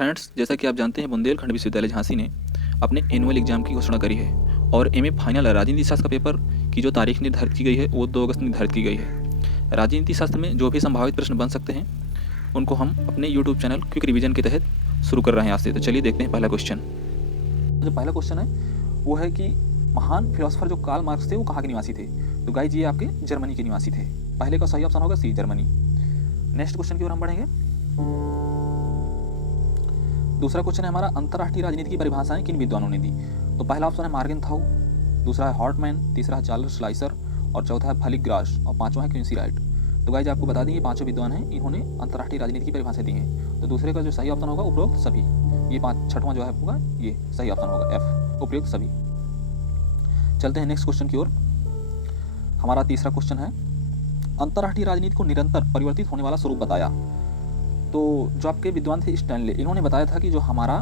Friends, जैसा कि आप जानते हैं बुंदेलखंड विश्वविद्यालय झांसी ने अपने एनुअल एग्जाम की घोषणा करी है और एमए फाइनल राजनीति शास्त्र का पेपर की जो तारीख निर्धारित की गई है वो 2 अगस्त निर्धारित की गई है। राजनीति शास्त्र में जो भी संभावित प्रश्न बन सकते हैं उनको हम अपने यूट्यूब चैनल क्विक रिवीजन के तहत शुरू कर रहे हैं आज से। तो चलिए देखते हैं पहला क्वेश्चन। जो पहला क्वेश्चन है वो है कि महान फिलोसोफर जो कार्ल मार्क्स थे वो कहाँ के निवासी थे। तो गाइस ये आपके जर्मनी के निवासी थे। पहले का सही ऑप्शन होगा सी, जर्मनी। नेक्स्ट क्वेश्चन की ओर हम बढ़ेंगे। दूसरा क्वेश्चन है हमारा, अंतरराष्ट्रीय राजनीति की परिभाषाएं किन विद्वानों ने दी। तो पहला ऑप्शन है मार्गेनथाउ, दूसरा है हॉर्टमैन, तीसरा है चार्ल्स श्लाइसर और चौथा है फलिक ग्रास और पांचवा है क्विंसी राइट। तो गाइस आपको बता दें ये पांचों विद्वान हैं, इन्होंने अंतरराष्ट्रीय राजनीति की परिभाषा दी है। तो दूसरे का जो सही ऑप्शन होगा उपरोक्त सभी, ये छठवां जो है होगा ये सही ऑप्शन होगा एफ, उपयुक्त सभी। चलते हैं नेक्स्ट क्वेश्चन की ओर। हमारा तीसरा क्वेश्चन है, अंतरराष्ट्रीय राजनीति को निरंतर परिवर्तित होने वाला स्वरूप बताया। तो जो आपके विद्वान थे स्टैनले, इन्होंने बताया था कि जो हमारा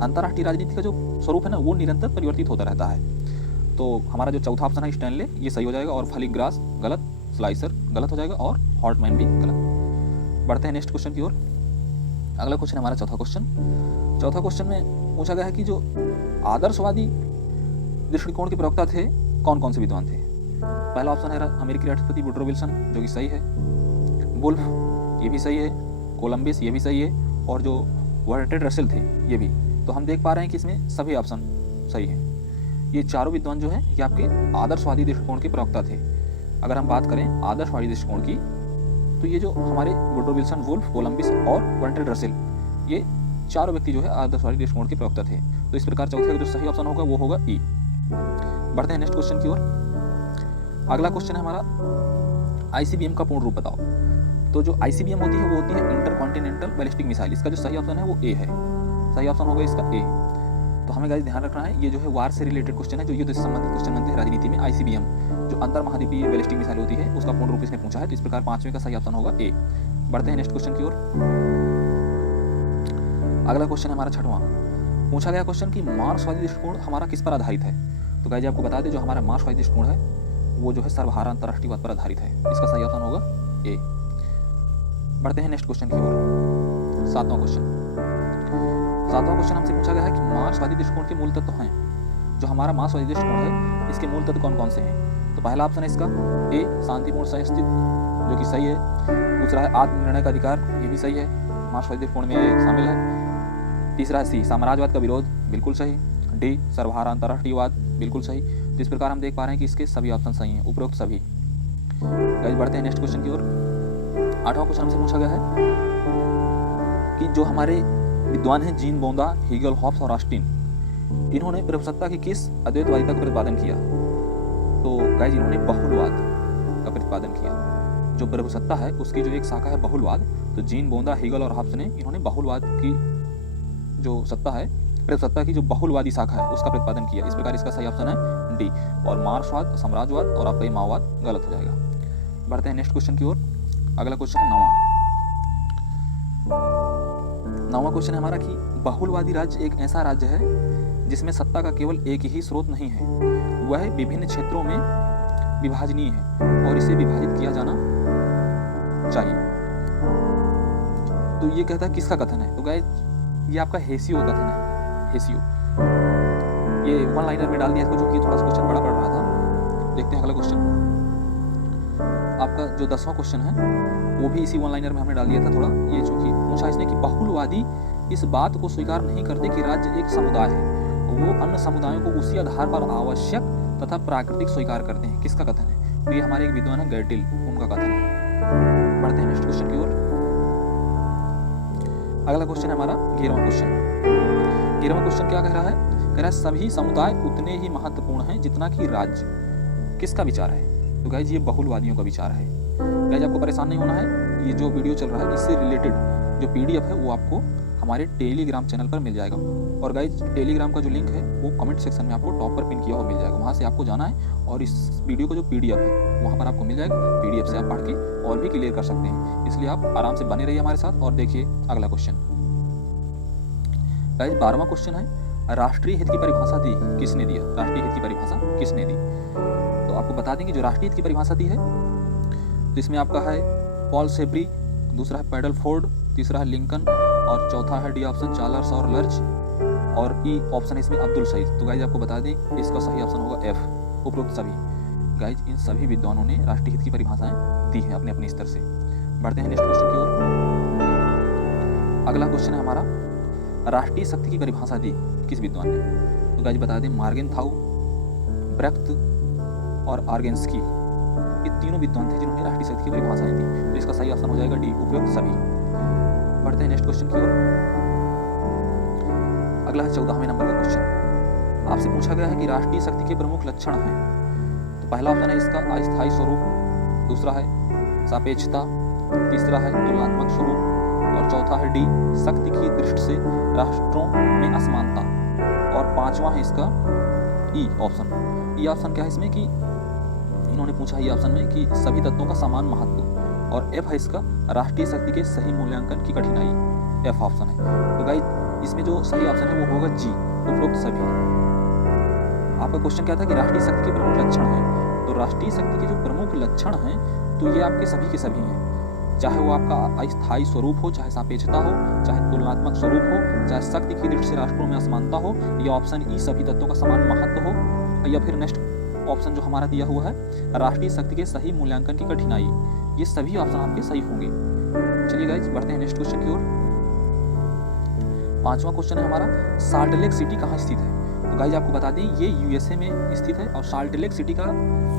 अंतरराष्ट्रीय राजनीति का जो स्वरूप है ना वो निरंतर परिवर्तित होता रहता है। तो हमारा जो चौथा ऑप्शन है स्टैनले ये सही हो जाएगा और फलिक ग्रास गलत, स्लाइसर गलत हो जाएगा और हॉर्टमैन भी गलत। बढ़ते हैं नेक्स्ट क्वेश्चन की ओर। अगला क्वेश्चन हमारा चौथा क्वेश्चन। चौथा क्वेश्चन में पूछा गया है कि जो आदर्शवादी दृष्टिकोण के प्रवक्ता थे कौन कौन से विद्वान थे। पहला ऑप्शन है अमेरिकी राष्ट्रपति वुडरो विल्सन जो कि सही है, वुल्फ ये भी सही है, कोलंबस ये भी सही है और जो बर्ट्रैंड रसेल थे ये भी। तो हम देख पा रहे हैं कि इसमें सभी ऑप्शन सही हैं। ये चारों विद्वान जो हैं ये आपके आदर्शवादी दृष्टिकोण के प्रवक्ता थे। अगर हम बात करें आदर्शवादी दृष्टिकोण की तो ये जो हमारे वुडरो विल्सन, वुल्फ, कोलंबस और बर्ट्रैंड रसेल ये चारों व्यक्ति जो है आदर्शवादी दृष्टिकोण के प्रवक्ता थे। तो इस प्रकार चौथे का जो सही ऑप्शन होगा वो होगा ई। बढ़ते हैं नेक्स्ट क्वेश्चन की ओर। अगला क्वेश्चन है हमारा, आईसीबीएम का पूर्ण रूप बताओ। तो जो आईसीबीएम होती है वो होती है इंटरकॉन्टिनेंटल बैलिस्टिक मिसाइल। इसका जो सही ऑप्शन है वो ए है, सही ऑप्शन होगा इसका ए। तो हमें गाइस ध्यान रखना है ये जो है वार से रिलेटेड क्वेश्चन है, जो युद्ध से संबंधित क्वेश्चन बनते हैं राजनीति में। आईसीबीएम जो अंतर महाद्वीपीय बैलिस्टिक मिसाइल होती है उसका पूर्ण रूप इसने पूछा है। तो इस प्रकार पांचवें का सही ऑप्शन होगा ए। बढ़ते हैं नेक्स्ट क्वेश्चन की ओर। अगला क्वेश्चन है हमारा छठवां। पूछा गया क्वेश्चन कि मार्क्सवादी दृष्टिकोण हमारा किस पर आधारित है। तो गाइस आपको बता दें जो हमारा मार्क्सवादी दृष्टिकोण है वो जो है सर्वहारा अंतरराष्ट्रीयवाद पर आधारित है। इसका सही ऑप्शन होगा ए। बढ़ते हैं नेक्स्ट क्वेश्चन की ओर। सातवां क्वेश्चन हमसे पूछा गया है कि मार्क्सवादी दृष्टिकोण के मूल तत्व हैं। जो हमारा मार्क्सवादी दृष्टिकोण है इसके मूल तत्व कौन कौन से हैं। तो पहला ऑप्शन है इसका ए, शांतिपूर्ण सहअस्तित्व जो कि सही है। दूसरा है आत्मनिर्णय का अधिकार, ये भी सही है, मार्क्सवादी दृष्टिकोण में शामिल है। तीसरा है सी, साम्राज्यवाद का विरोध, बिल्कुल सही। डी, सर्वहारा अंतरराष्ट्रीयवाद, बिल्कुल सही। तो इस प्रकार हम देख पा रहे हैं कि इसके सभी ऑप्शन सही हैं, उपरोक्त सभी। गाइस बढ़ते हैं नेक्स्ट क्वेश्चन की ओर। आठवां क्वेश्चन हमसे पूछा गया है कि जो हमारे विद्वान हैं जीन बोंदा, हीगल, हॉब्स और ऑस्टिन, इन्होंने प्रभुसत्ता की किस अद्वैतवादिता का प्रतिपादन किया। तो गाइस इन्होंने बहुलवाद का प्रतिपादन किया। जो प्रभुसत्ता है उसकी जो एक शाखा है बहुलवाद, तो जीन बोंदा, हीगल और हॉब्स ने इन्होंने बहुलवाद की जो सत्ता है, प्रभुसत्ता की जो बहुलवादी शाखा है उसका प्रतिपादन किया। इस प्रकार इसका सही ऑप्शन है डी। और मार्क्सवाद, साम्राज्यवाद और आपका माओवाद गलत हो जाएगा। बढ़ते हैं नेक्स्ट क्वेश्चन की ओर। अगला क्वेश्चन है नौवां क्वेश्चन है हमारा कि बहुलवादी राज्य एक ऐसा राज्य है जिसमें सत्ता का केवल एक ही स्रोत नहीं है, वह विभिन्न क्षेत्रों में विभाजनीय है और इसे विभाजित किया जाना चाहिए। तो ये कहता है किसका कथन है। तो गाइस ये आपका हेसियो का कथन है, हेसियो। ये वन लाइनर में डाल दिया इसको, जो कि थोड़ा सा क्वेश्चन बड़ा पड़ रहा था। देखते हैं अगला क्वेश्चन। आपका जो 10वां क्वेश्चन है वो भी इसी वन लाइनर में हमने डाल दिया था थोड़ा। ये जो कि पूछा इसने कि बहुलवादी इस बात को स्वीकार नहीं करते कि राज्य एक समुदाय है, वो अन्य समुदायों को उसी आधार पर आवश्यक तथा प्राकृतिक स्वीकार करते हैं। किसका कथन है। तो ये हमारे एक विद्वान है गर्टिल, उनका कथन है। बढ़ते हैं नेक्स्ट क्वेश्चन की ओर। अगला क्वेश्चन है हमारा 11वां क्वेश्चन। 11वां क्वेश्चन क्या कह रहा है, कह रहा है सभी समुदाय उतने ही महत्वपूर्ण हैं जितना कि राज्य। किसका विचार है। तो गाइज ये बहुलवादियों का विचार है। गाइज आपको परेशान नहीं होना है, ये जो वीडियो चल रहा है इससे रिलेटेड जो पीडीएफ है वो आपको हमारे टेलीग्राम चैनल पर मिल जाएगा। और गाइज टेलीग्राम का जो लिंक है वो कमेंट सेक्शन में आपको टॉप पर पिन किया हुआ मिल जाएगा। वहाँ से आपको जाना है और इस वीडियो का जो पीडीएफ है वहाँ पर आपको मिल जाएगा। पीडीएफ से आप पढ़ के और भी क्लियर कर सकते हैं, इसलिए आप आराम से बने रहिए हमारे साथ। और देखिए अगला क्वेश्चन। गाइज 12वां क्वेश्चन है, राष्ट्रीय हित की परिभाषा दी किसने दिया। राष्ट्रीय हित की परिभाषा किसने दी। तो आपको बता दें कि जो राष्ट्रीय हित की परिभाषा दी है तो इसमें आपका है पॉल सेब्री, दूसरा है पैडल फोर्ड, तीसरा है लिंकन और चौथा है डी ऑप्शन चार्ल्स और लर्च, और ई ऑप्शन इसमें अब्दुल सईद। तो गाइज आपको बता दें इसका सही ऑप्शन होगा एफ, उपरोक्त सभी। गाइज इन सभी विद्वानों ने राष्ट्रीय हित की परिभाषाएं दी हैं अपने अपने स्तर से। बढ़ते हैं नेक्स्ट क्वेश्चन की ओर। अगला क्वेश्चन है हमारा, राष्ट्रीय शक्ति की परिभाषा दी किस विद्वान ने? तो गाइज बता दें मार्गेनथाउ, ब्रेख्त और आर्गेन्स्की, ये तीनों विद्वान थे जिन्होंने राष्ट्रीय शक्ति की परिभाषाएं दी। तो इसका सही ऑप्शन हो जाएगा डी, उपयुक्त सभी। बढ़ते हैं नेक्स्ट क्वेश्चन की ओर। अगला है 14वें नंबर का क्वेश्चन। आपसे पूछा गया है कि राष्ट्रीय शक्ति के प्रमुख लक्षण हैं। तो पहला ऑप्शन है इसका अस्थायी स्वरूप, दूसरा है सापेक्षता, तीसरा है तुलनात्मक स्वरूप, और चौथा है डी शक्ति की दृष्टि से राष्ट्रों में असमानता, और पांचवा है इसका ई ऑप्शन। ई ऑप्शन क्या है इसमें कि इन्होंने पूछा ई ऑप्शन में कि सभी तत्वों का समान महत्व, और एफ है इसका राष्ट्रीय शक्ति के सही मूल्यांकन की कठिनाई, एफ ऑप्शन है। तो गाइस इसमें जो सही ऑप्शन है वो होगा जी, उपरोक्त सभी। आपका क्वेश्चन क्या था कि राष्ट्रीय शक्ति के प्रमुख लक्षण हैं। तो राष्ट्रीय शक्ति के जो प्रमुख लक्षण हैं तो ये आपके सभी के सभी हैं, चाहे वो आपका अस्थायी स्वरूप हो, चाहे सापेक्षता हो, चाहे तुलनात्मक स्वरूप हो, चाहे शक्ति की दृष्टि से राष्ट्रों में असमानता हो, या ऑप्शन ई सभी तत्वों का समान महत्व हो, या फिर नेक्स्ट ऑप्शन जो हमारा दिया हुआ है राष्ट्रीय शक्ति के सही मूल्यांकन की कठिनाई। ये सभी ऑप्शन आपके सही होंगे। चलिए गाइस बढ़ते हैं नेक्स्ट क्वेश्चन की ओर। पांचवा क्वेश्चन है हमारा, साल्ट लेक सिटी कहाँ स्थित है? तो गाइस आपको बता दें ये यूएसए में स्थित है, और साल्ट लेक सिटी का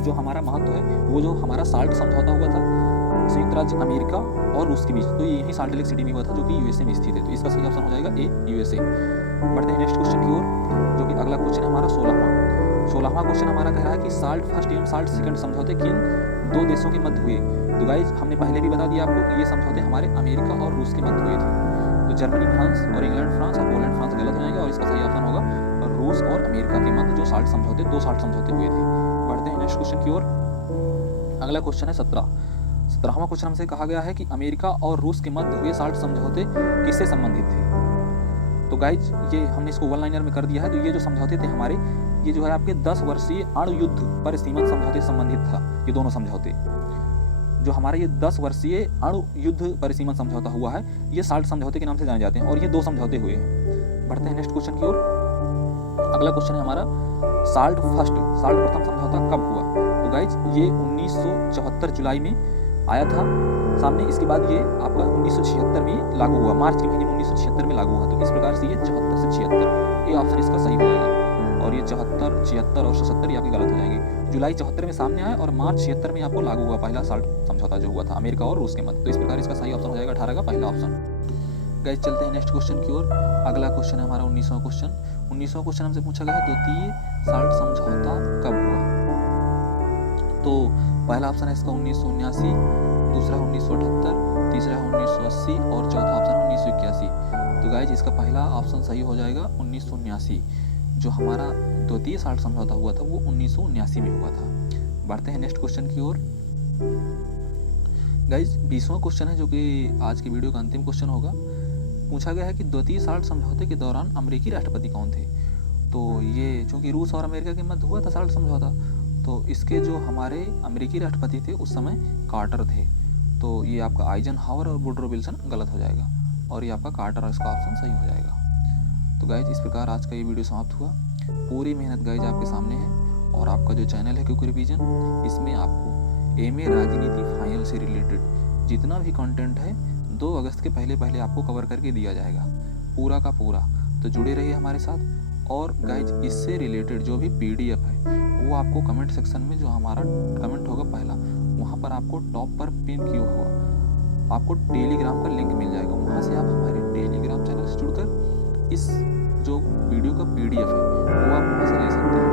जो हमारा महत्व है वो जो हमारा साल्ट समझौता हुआ था संयुक्त राज्य अमेरिका और रूस के बीच, तो ये यही साल्ट लेक सिटी में हुआ था जो कि यूएसए में स्थित है। तो इसका सही ऑप्शन हो जाएगा ए, यूएसए। बढ़ते हैं नेक्स्ट क्वेश्चन की ओर, जो कि अगला क्वेश्चन है हमारा 16वां क्वेश्चन हमारा कह रहा है कि साल्ट फर्स्ट एवं साल्ट सेकंड समझौते किन दो देशों के मध्य हुए? तो गाइज हमने पहले भी बता दिया आपको कि ये समझौते हमारे अमेरिका और रूस के मध्य हुए थे। तो जर्मनी फ्रांस और इंग्लैंड फ्रांस और पोलैंड फ्रांस गलत हो जाएंगे, और इसका सही ऑप्शन होगा रूस और अमेरिका के मध्य जो साल्ट समझौते, दो साल्ट समझौते हुए थे। बढ़ते हैं नेक्स्ट क्वेश्चन की ओर। अगला क्वेश्चन है 17वां क्वेश्चन हमसे कहा गया है कि अमेरिका और रूस के मध्य हुए साल्ट समझौते किससे संबंधित थे? तो गाइज ये हमने इसको वन लाइनर में कर दिया है। तो ये जो समझौते थे हमारे, ये जो है आपके 10 वर्षीय अणु युद्ध पर सीमन समझौते संबंधित था। ये दोनों समझौते जो हमारे ये 10 वर्षीय अणु युद्ध पर सीमन समझौता हुआ है, ये साल्ट समझौते के नाम से जाने जाते हैं, और ये दो समझौते हुए हैं। बढ़ते हैं नेक्स्ट क्वेश्चन की ओर। अगला क्वेश्चन है हमारा, साल्ट प्रथम समझौता कब हुआ? तो गाइज ये 1974 जुलाई में आया था सामने। इसके बाद ये आपका 1976 में लागू हुआ, मार्च के महीने में 1976 में लागू हुआ। तो इस प्रकार से ये 74 से 76, ये ऑप्शन इसका सही हो जाएगा। और ये 74, 76 और 77 ये आपके गलत हो जाएंगे। जुलाई 74 में सामने आया और मार्च 76 में आपको लागू हुआ पहला साल्ट समझौता जो हुआ था अमेरिका और रूस के मध्य। तो इस प्रकार इसका सही ऑप्शन हो जाएगा 18 का पहला ऑप्शन। गाइस चलते हैं नेक्स्ट क्वेश्चन की ओर। अगला क्वेश्चन है हमारा 19वां क्वेश्चन। 19वां क्वेश्चन हमसे पूछा गया है द्वितीय साल्ट समझौता कब हुआ? तो पहला ऑप्शन है इसका 1979, दूसरा 1978, तीसरा 1980 और चौथा ऑप्शन 1981। तो गाइज इसका पहला ऑप्शन सही हो जाएगा 1979। जो हमारा द्वितीय साल्ट समझौता हुआ था वो 1979 में हुआ था। बढ़ते हैं नेक्स्ट क्वेश्चन की ओर। गाइज 20वां क्वेश्चन है जो कि आज की वीडियो का अंतिम क्वेश्चन होगा। पूछा गया है कि द्वितीय साल्ट समझौते के दौरान अमेरिकी राष्ट्रपति कौन थे? तो ये चूंकि रूस और अमेरिका के मध्य हुआ था साल्ट समझौता, तो इसके जो हमारे अमेरिकी राष्ट्रपति थे उस समय कार्टर थे। तो ये आपका आइजनहावर और वुडरो विल्सन गलत हो जाएगा, और ये आपका कार्टर, इसका ऑप्शन सही हो जाएगा। तो गाइज इस प्रकार आज का ये वीडियो समाप्त हुआ। पूरी मेहनत गाइज आपके सामने है, और आपका जो चैनल है क्विक रिवीजन, इसमें आपको एमए राजनीति फाइनल से रिलेटेड जितना भी कंटेंट है 2 अगस्त के पहले आपको कवर करके दिया जाएगा पूरा का पूरा। तो जुड़े रहिए हमारे साथ। और गाइज इससे रिलेटेड जो भी पीडीएफ है वो आपको कमेंट सेक्शन में जो हमारा कमेंट होगा पहला, वहाँ पर आपको टॉप पर पिन किया हुआ आपको टेलीग्राम का लिंक मिल जाएगा। वहाँ से आप हमारे टेलीग्राम चैनल से जुड़कर इस जो वीडियो का पीडीएफ है वो आप वहाँ से ले सकते हैं।